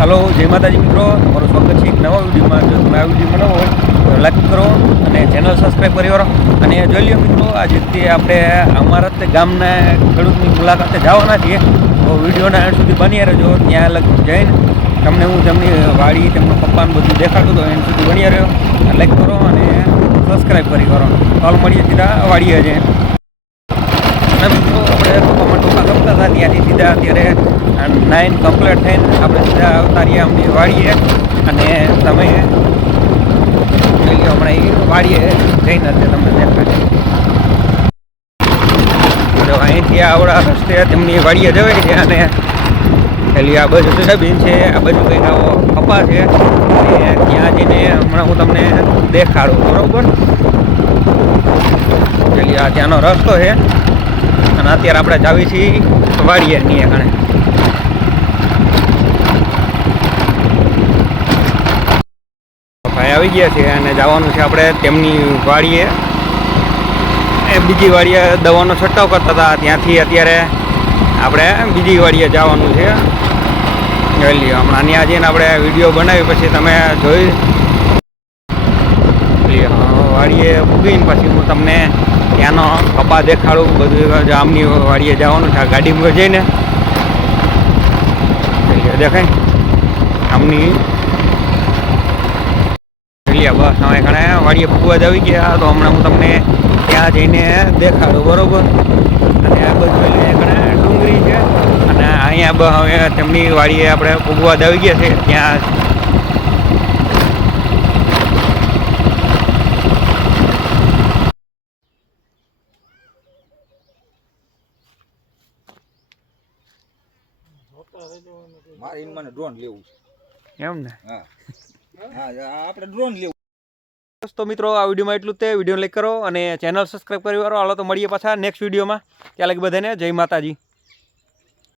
Hello जय माताजी मित्रों, તમારું સ્વાગત છે એક નવા વિડીયોમાં। જો તમે આ વિડીયો બનાવો હોય તો લાઈક કરો અને ચેનલ સબસ્ક્રાઈબ કરી કરો। અને જોઈ લ્યો મિત્રો, આજે આપણે અમારા ગામના ખેડૂતની મુલાકાતે જવાના છીએ, તો વિડીયોના એન્ડ સુધી બની રહેજો। ત્યાં લગી જઈને તમને હું તેમની વાડી, તેમનો પપ્પાને બધું દેખાડું, તો એન્ડ સુધી બની રહ્યો, લાઈક કરો અને સબસ્ક્રાઈબ કરી કરો। ચાલો મળીએ સીધા વાડીએ જઈને। અને મિત્રો આપણે પપ્પામાં ટોકા ગમતા હતા, ત્યાંથી સીધા અત્યારે 9 કમ્પ્લીટ થઈને આપણે સીધા અવતારીએ અમની વાડીએ। અને તમે જોઈ લો, હમણાં એ વાડીએ જઈને તમને દેખાડે। જો અહીંથી આવડા રસ્તે તેમની વાડીએ જવાય છે, અને પેલી આ બાજુ સોયાબીન છે, આ બાજુ કંઈક આવો કપા છે, અને ત્યાં જઈને હમણાં હું તમને દેખાડું, બરોબર? પેલી આ ત્યાંનો રસ્તો છે, અને અત્યારે આપણે જાવી છીએ વાડીએ ની આગળ। ભાઈ આવી ગયા છે અને જવાનું છે આપણે તેમની વાડીએ। એ બીજી વાડીએ દવાનો છંટકાવ કરતા હતા, ત્યાંથી અત્યારે આપણે બીજી વાડીએ જવાનું છે। જોઈ લ્યો, હમણાં ત્યાં જઈને આપણે વિડીયો બનાવી પછી તમે જોઈ લ્યો। વાડીએ પૂગીને પછી હું તમને ત્યાંનો કપા દેખાડું, બધું આમની વાડીએ જવાનું છે। આ ગાડીમાં જઈને દેખાય આમની બસ હવે ઘણા વાડીએ પૂગવા જ આવી ગયા, તો હમણાં હું તમને ત્યાં જઈને દેખાડું, બરોબર? અને આ બધું ઘણા ડુંગળી છે, અને અહીંયા હવે તેમની વાડીએ આપણે પૂગવા જ આવી ગયા છે। ત્યાં મારે મને ડ્રોન લેવું છે એમ ને? હા હા, આપણે ડ્રોન લેવું। તો મિત્રો, આ વિડીયોમાં એટલું જ તે। વિડીયો લાઈક કરો અને ચેનલ સબસ્ક્રાઈબ કરી વાળો। હાલો તો મળીએ પાછા નેક્સ્ટ વિડીયોમાં। ત્યાં લગી બધાને જય માતાજી।